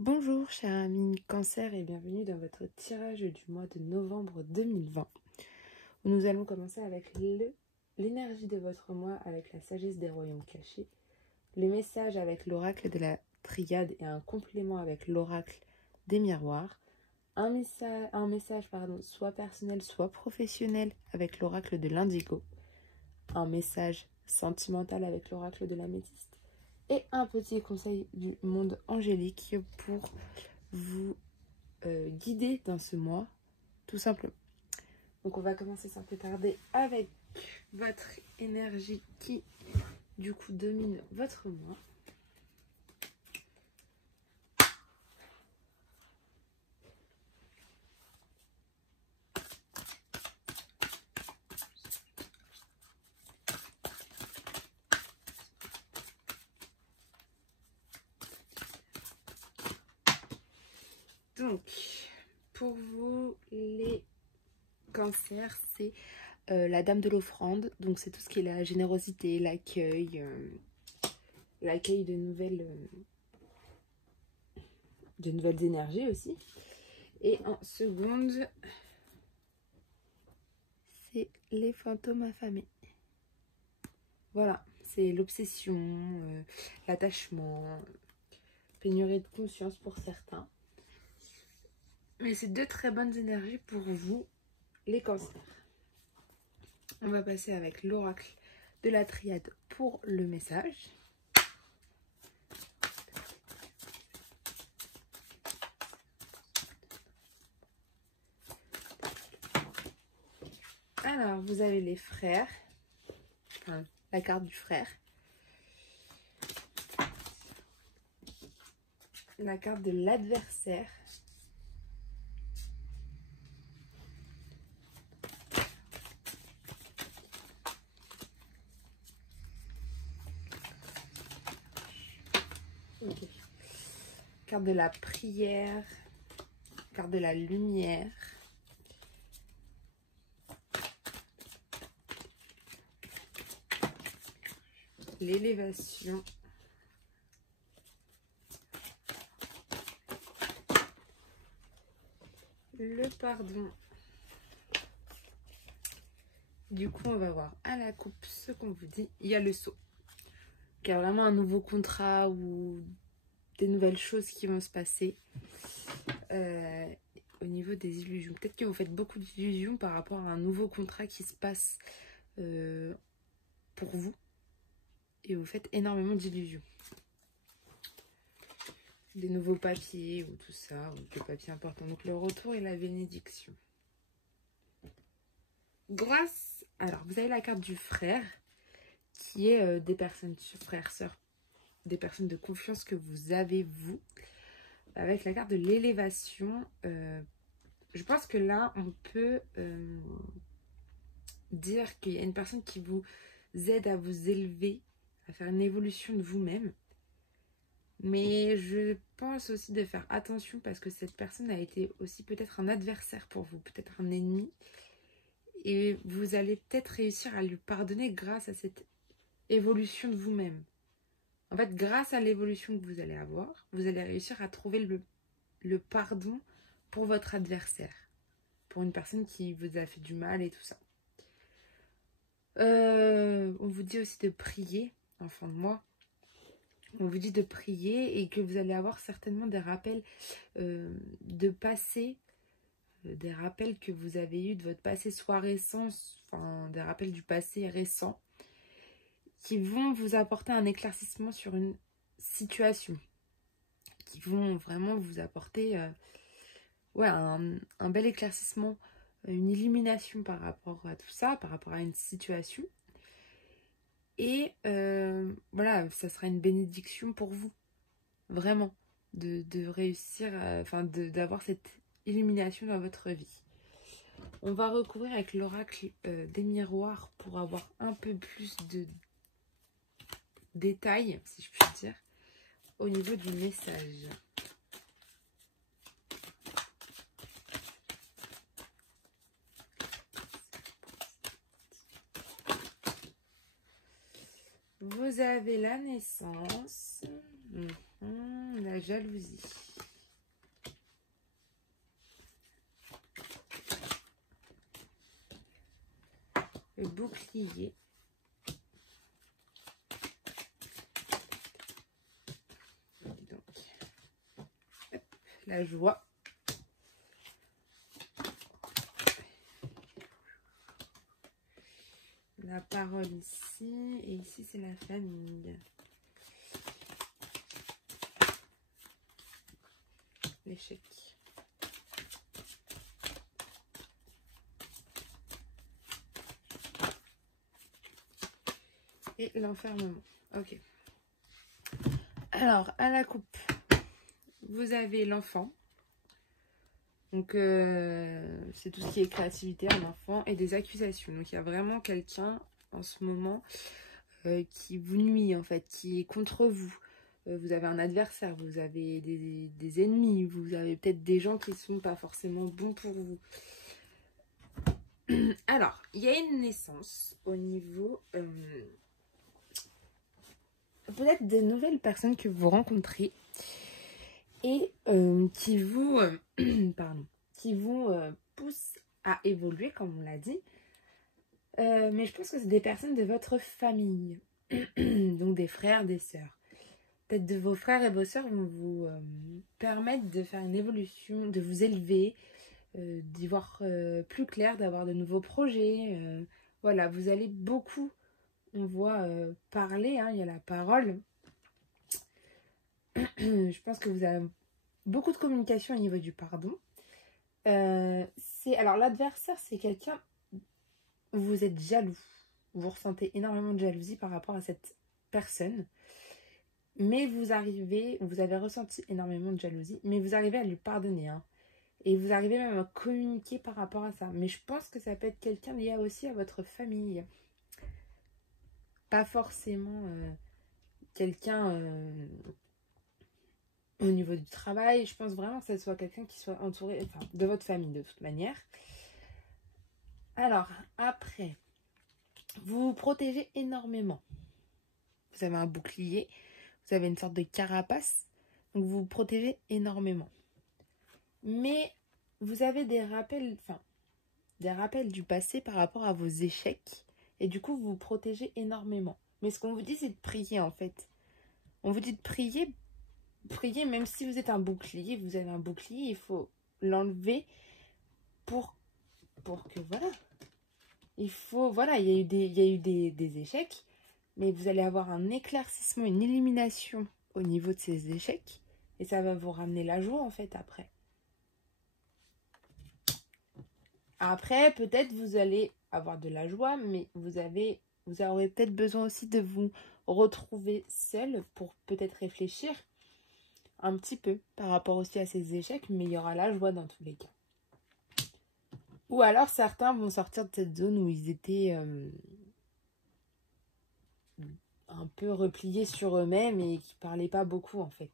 Bonjour chers amis Cancer et bienvenue dans votre tirage du mois de novembre 2020 où nous allons commencer avec l'énergie de votre mois avec la sagesse des royaumes cachés, le message avec l'oracle de la triade et un complément avec l'oracle des miroirs, un message soit personnel soit professionnel avec l'oracle de l'indigo, un message sentimental avec l'oracle de l'améthyste et un petit conseil du monde angélique pour vous guider dans ce mois, tout simplement. Donc on va commencer sans plus tarder avec votre énergie qui, du coup, domine votre mois. Donc, pour vous, les cancers, c'est la dame de l'offrande. Donc, c'est tout ce qui est la générosité, l'accueil, l'accueil de nouvelles énergies aussi. Et en seconde, c'est les fantômes affamés. Voilà, c'est l'obsession, l'attachement, pénurie de conscience pour certains. Mais c'est deux très bonnes énergies pour vous, les cancers. On va passer avec l'oracle de la triade pour le message. Alors, vous avez les frères, enfin, la carte du frère, la carte de l'adversaire, carte de la prière, carte de la lumière, l'élévation, le pardon. Du coup, on va voir à la coupe ce qu'on vous dit. Il y a le sceau, qui a vraiment un nouveau contrat ou des nouvelles choses qui vont se passer au niveau des illusions. Peut-être que vous faites beaucoup d'illusions par rapport à un nouveau contrat qui se passe pour vous. Et vous faites énormément d'illusions. Des nouveaux papiers ou tout ça, ou des papiers importants. Donc le retour et la bénédiction. Alors, vous avez la carte du frère, qui est des personnes, frères, sœurs, des personnes de confiance que vous avez, vous. Avec la carte de l'élévation, je pense que là, on peut dire qu'il y a une personne qui vous aide à vous élever, à faire une évolution de vous-même. Mais je pense aussi de faire attention parce que cette personne a été aussi peut-être un adversaire pour vous, peut-être un ennemi. Et vous allez peut-être réussir à lui pardonner grâce à cette évolution de vous-même. En fait, grâce à l'évolution que vous allez avoir, vous allez réussir à trouver le pardon pour votre adversaire. Pour une personne qui vous a fait du mal et tout ça. On vous dit aussi de prier en fin de mois. On vous dit de prier et que vous allez avoir certainement des rappels de passé, des rappels que vous avez eu de votre passé soit récent, enfin des rappels du passé récent, qui vont vous apporter un éclaircissement sur une situation, qui vont vraiment vous apporter un bel éclaircissement, une illumination par rapport à tout ça, par rapport à une situation. Et voilà, ça sera une bénédiction pour vous, vraiment, de réussir, d'avoir cette illumination dans votre vie. On va recouvrir avec l'oracle des miroirs pour avoir un peu plus de détails, si je puis dire, au niveau du message. Vous avez la naissance, la jalousie. le bouclier. Donc, hop, la joie. La parole ici, et ici c'est la famille. L'échec. Et l'enfermement. Ok. Alors, à la coupe, vous avez l'enfant. Donc, c'est tout ce qui est créativité en enfant et des accusations. Donc, il y a vraiment quelqu'un en ce moment qui vous nuit, en fait, qui est contre vous. Vous avez un adversaire, vous avez des ennemis, vous avez peut-être des gens qui ne sont pas forcément bons pour vous. Alors, il y a une naissance au niveau... peut-être des nouvelles personnes que vous rencontrez et qui vous, pardon, qui vous poussent à évoluer, comme on l'a dit. Mais je pense que c'est des personnes de votre famille, donc des frères, des sœurs. Peut-être de vos frères et vos sœurs vont vous permettre de faire une évolution, de vous élever, d'y voir plus clair, d'avoir de nouveaux projets. Voilà, vous allez beaucoup, on voit parler, hein, il y a la parole. Je pense que vous avez beaucoup de communication au niveau du pardon. Alors l'adversaire, c'est quelqu'un, vous êtes jaloux. Vous ressentez énormément de jalousie par rapport à cette personne. Mais vous avez ressenti énormément de jalousie, mais vous arrivez à lui pardonner. Hein, et vous arrivez même à communiquer par rapport à ça. Mais je pense que ça peut être quelqu'un lié aussi à votre famille. Pas forcément quelqu'un au niveau du travail. Je pense vraiment que ce soit quelqu'un qui soit entouré, enfin, de votre famille de toute manière. Alors, après, vous vous protégez énormément. Vous avez un bouclier. Vous avez une sorte de carapace, donc vous vous protégez énormément. Mais vous avez des rappels du passé par rapport à vos échecs. Et du coup, vous vous protégez énormément. Mais ce qu'on vous dit, c'est de prier, en fait. On vous dit de prier. Prier, même si vous êtes un bouclier, vous avez un bouclier, il faut l'enlever pour que, voilà. Il faut, voilà, il y a eu des échecs. Mais vous allez avoir un éclaircissement, une illumination au niveau de ces échecs. Et ça va vous ramener la joie, en fait, après. Après, peut-être vous allez avoir de la joie, mais vous aurez peut-être besoin aussi de vous retrouver seul pour peut-être réfléchir un petit peu par rapport aussi à ces échecs. Mais il y aura la joie dans tous les cas. Ou alors, certains vont sortir de cette zone où ils étaient... un peu repliés sur eux-mêmes et qui parlaient pas beaucoup en fait.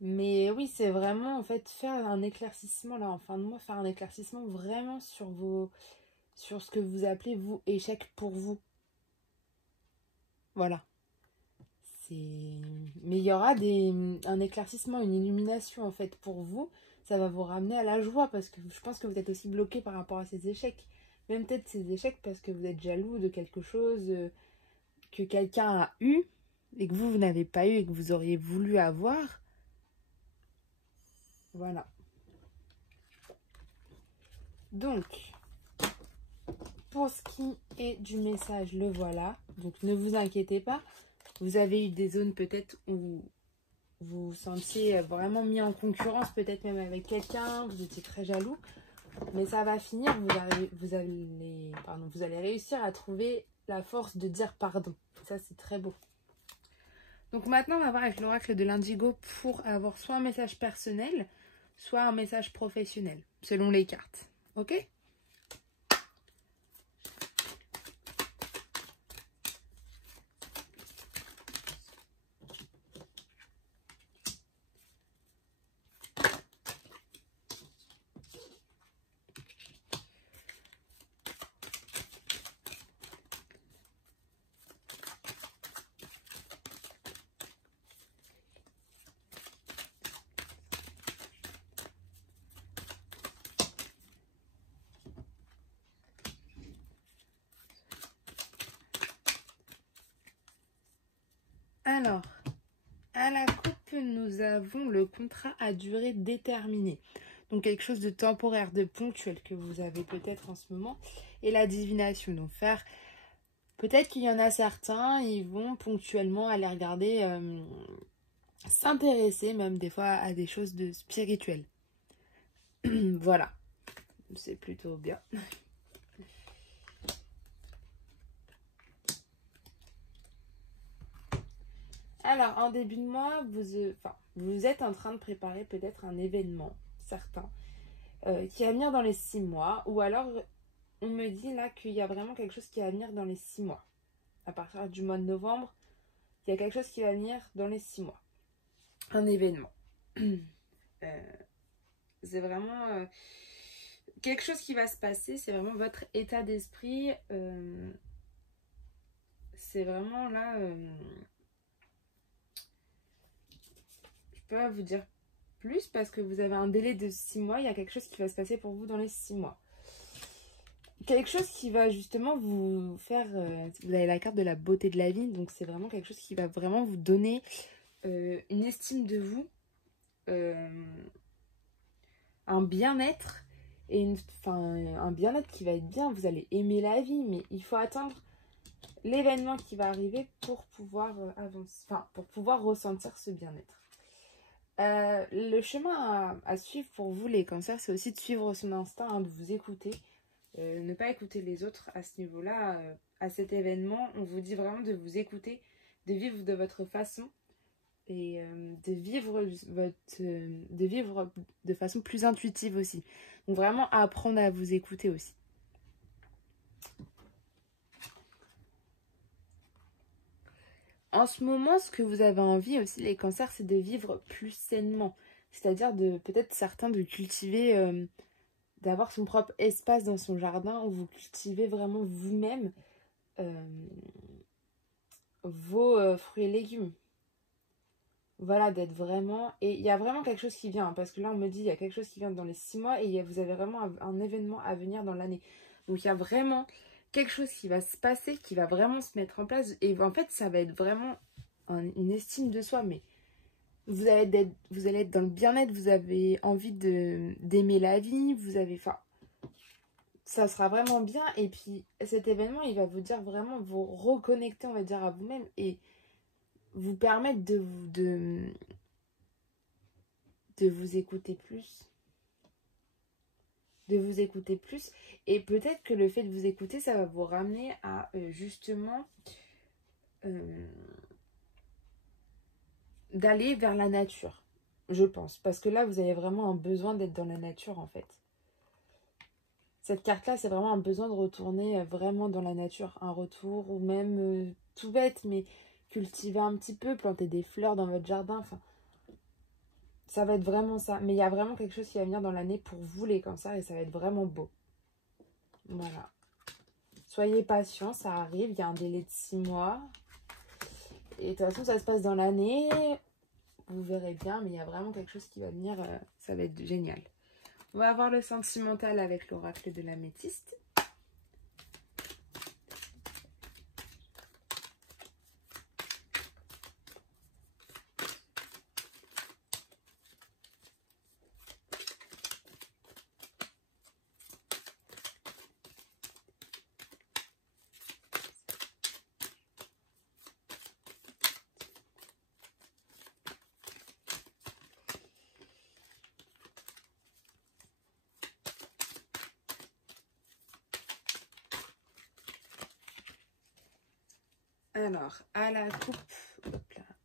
Mais oui, c'est vraiment en fait faire un éclaircissement là en fin de mois, faire un éclaircissement vraiment sur ce que vous appelez vous échec pour vous. Voilà. Mais il y aura un éclaircissement, une illumination en fait pour vous. Ça va vous ramener à la joie parce que je pense que vous êtes aussi bloqué par rapport à ces échecs. Même peut-être ces échecs parce que vous êtes jaloux de quelque chose que quelqu'un a eu et que vous n'avez pas eu et que vous auriez voulu avoir. Voilà. Donc, pour ce qui est du message, le voilà. Donc, ne vous inquiétez pas. Vous avez eu des zones peut-être où vous vous sentiez vraiment mis en concurrence, peut-être même avec quelqu'un, vous étiez très jaloux. Mais ça va finir, vous allez réussir à trouver la force de dire pardon. Ça, c'est très beau. Donc maintenant, on va voir avec l'oracle de l'Indigo pour avoir soit un message personnel, soit un message professionnel, selon les cartes. Ok ? Alors, à la coupe, nous avons le contrat à durée déterminée. Donc, quelque chose de temporaire, de ponctuel que vous avez peut-être en ce moment. Et la divination, donc faire... Peut-être qu'il y en a certains, ils vont ponctuellement aller regarder, s'intéresser même des fois à des choses de spirituelles. Voilà, c'est plutôt bien. Alors, en début de mois, vous êtes en train de préparer peut-être un événement, certain, qui va venir dans les 6 mois. Ou alors, on me dit là qu'il y a vraiment quelque chose qui va venir dans les 6 mois. À partir du mois de novembre, il y a quelque chose qui va venir dans les 6 mois. Un événement. C'est vraiment quelque chose qui va se passer. C'est vraiment votre état d'esprit. C'est vraiment là... je peux pas vous dire plus parce que vous avez un délai de 6 mois. Il y a quelque chose qui va se passer pour vous dans les 6 mois. Quelque chose qui va justement vous faire... vous avez la carte de la beauté de la vie. Donc c'est vraiment quelque chose qui va vraiment vous donner une estime de vous. Un bien-être. Et un bien-être qui va être bien. Vous allez aimer la vie. Mais il faut attendre l'événement qui va arriver pour pouvoir avancer. Enfin, pour pouvoir ressentir ce bien-être. Le chemin à suivre pour vous les cancers, c'est aussi de suivre son instinct, hein, de vous écouter, ne pas écouter les autres à ce niveau-là. À cet événement, on vous dit vraiment de vous écouter, de vivre de votre façon et de vivre de façon plus intuitive aussi. Donc vraiment apprendre à vous écouter aussi. En ce moment, ce que vous avez envie aussi, les cancers, c'est de vivre plus sainement. C'est-à-dire de peut-être certains de cultiver, d'avoir son propre espace dans son jardin où vous cultivez vraiment vous-même vos fruits et légumes. Voilà, d'être vraiment... Et il y a vraiment quelque chose qui vient, hein, parce que là, on me dit il y a quelque chose qui vient dans les 6 mois et vous avez vraiment un événement à venir dans l'année. Donc, il y a vraiment quelque chose qui va se passer, qui va vraiment se mettre en place. Et en fait, ça va être vraiment une estime de soi, mais vous allez être dans le bien-être, vous avez envie d'aimer la vie, vous avez... Enfin, ça sera vraiment bien. Et puis, cet événement, il va vous dire vraiment, vous reconnecter, on va dire, à vous-même et vous permettre de vous écouter plus. De vous écouter plus. Et peut-être que le fait de vous écouter, ça va vous ramener à justement d'aller vers la nature, je pense. Parce que là, vous avez vraiment un besoin d'être dans la nature, en fait. Cette carte-là, c'est vraiment un besoin de retourner vraiment dans la nature. Un retour, ou même tout bête, mais cultiver un petit peu, planter des fleurs dans votre jardin. Enfin, ça va être vraiment ça. Mais il y a vraiment quelque chose qui va venir dans l'année pour vous, les cancers, et ça va être vraiment beau. Voilà. Soyez patients, ça arrive. Il y a un délai de 6 mois. Et de toute façon, ça se passe dans l'année. Vous verrez bien, mais il y a vraiment quelque chose qui va venir. Ça va être génial. On va avoir le sentimental avec l'oracle de l'améthyste. Alors, à la coupe,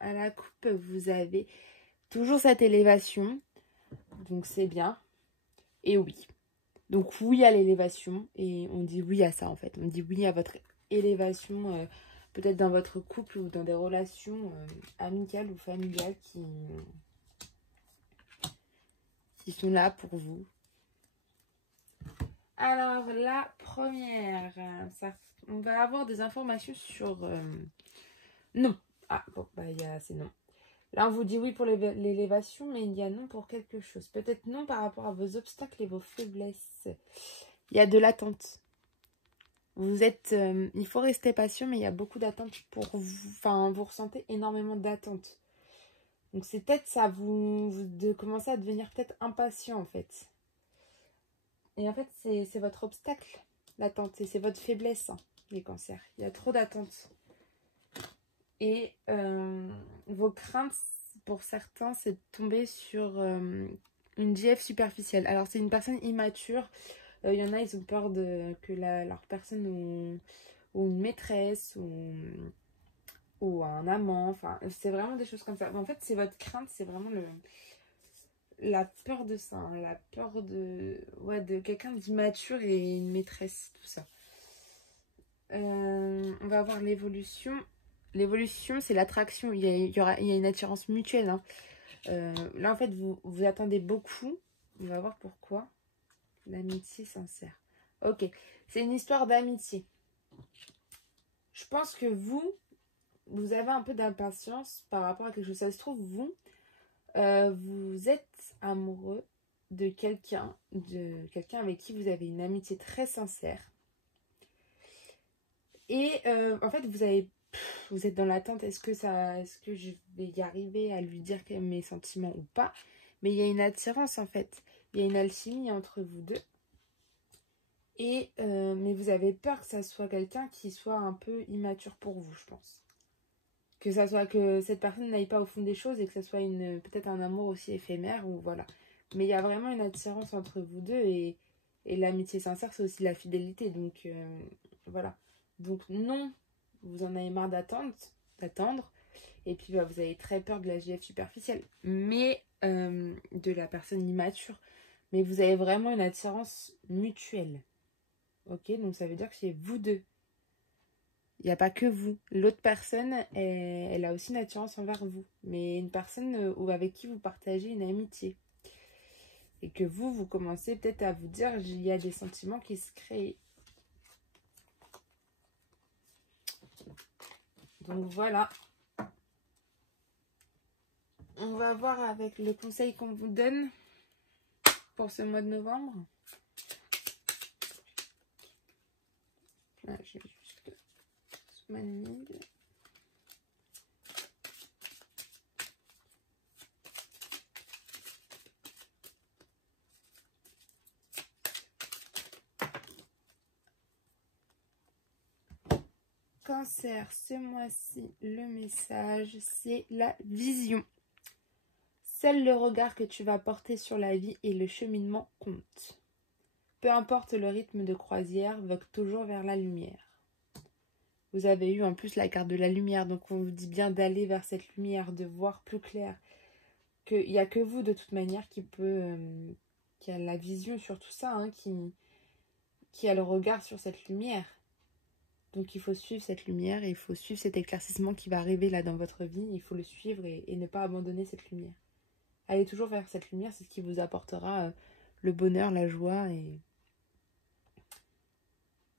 à la coupe, vous avez toujours cette élévation. Donc, c'est bien. Et oui. Donc, oui à l'élévation. Et on dit oui à ça, en fait. On dit oui à votre élévation, peut-être dans votre couple ou dans des relations amicales ou familiales qui sont là pour vous. Alors, la première, on va avoir des informations sur... non. Ah, bon, bah, c'est non. Là, on vous dit oui pour l'élévation, mais il y a non pour quelque chose. Peut-être non par rapport à vos obstacles et vos faiblesses. Il y a de l'attente. Vous êtes, il faut rester patient, mais il y a beaucoup d'attentes pour vous. Enfin, vous ressentez énormément d'attentes. Donc c'est peut-être ça, de commencer à devenir peut-être impatient en fait. Et en fait, c'est votre obstacle, l'attente. Et c'est votre faiblesse, hein, les cancers. Il y a trop d'attentes. Et vos craintes, pour certains, c'est de tomber sur une GF superficielle. Alors, c'est une personne immature. Il y en a, ils ont peur que leur personne ou une maîtresse ou un amant. Enfin, c'est vraiment des choses comme ça. En fait, c'est votre crainte, c'est vraiment la peur de ça. Hein, la peur de quelqu'un d'immature et une maîtresse, tout ça. On va voir l'évolution. L'évolution, c'est l'attraction. Il y a une attirance mutuelle. Hein. Là, en fait, vous attendez beaucoup. On va voir pourquoi. L'amitié sincère. Ok. C'est une histoire d'amitié. Je pense que vous avez un peu d'impatience par rapport à quelque chose. Ça se trouve, vous êtes amoureux de quelqu'un avec qui vous avez une amitié très sincère. Et en fait, vous êtes dans l'attente, est-ce que je vais y arriver à lui dire mes sentiments ou pas? Mais il y a une attirance en fait. Il y a une alchimie entre vous deux. Et mais vous avez peur que ça soit quelqu'un qui soit un peu immature pour vous, je pense. Que cette personne n'aille pas au fond des choses et que ça soit peut-être un amour aussi éphémère ou voilà. Mais il y a vraiment une attirance entre vous deux et l'amitié sincère, c'est aussi la fidélité. Donc voilà. Donc non, vous en avez marre d'attendre. Et puis vous avez très peur de la GF superficielle. Mais de la personne immature. Mais vous avez vraiment une attirance mutuelle. Ok, donc ça veut dire que c'est vous deux. Il n'y a pas que vous. L'autre personne, elle a aussi une attirance envers vous. Mais une personne avec qui vous partagez une amitié. Et que vous commencez peut-être à vous dire, il y a des sentiments qui se créent. Donc voilà. On va voir avec le conseil qu'on vous donne pour ce mois de novembre. Là, j'ai juste Manning. Cancer, ce mois-ci, le message, c'est la vision. Seul le regard que tu vas porter sur la vie et le cheminement comptent. Peu importe le rythme de croisière, vogue toujours vers la lumière. Vous avez eu en plus la carte de la lumière, donc on vous dit bien d'aller vers cette lumière, de voir plus clair. Qu'il n'y a que vous de toute manière qui a la vision sur tout ça, hein, qui a le regard sur cette lumière. Donc il faut suivre cette lumière et il faut suivre cet éclaircissement qui va arriver là dans votre vie. Il faut le suivre et ne pas abandonner cette lumière. Allez toujours vers cette lumière, c'est ce qui vous apportera le bonheur, la joie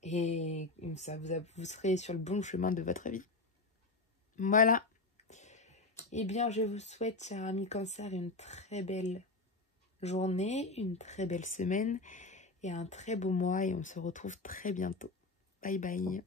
et ça vous serez sur le bon chemin de votre vie. Voilà. Eh bien, je vous souhaite, chers amis Cancer, une très belle journée, une très belle semaine et un très beau mois et on se retrouve très bientôt. Bye bye.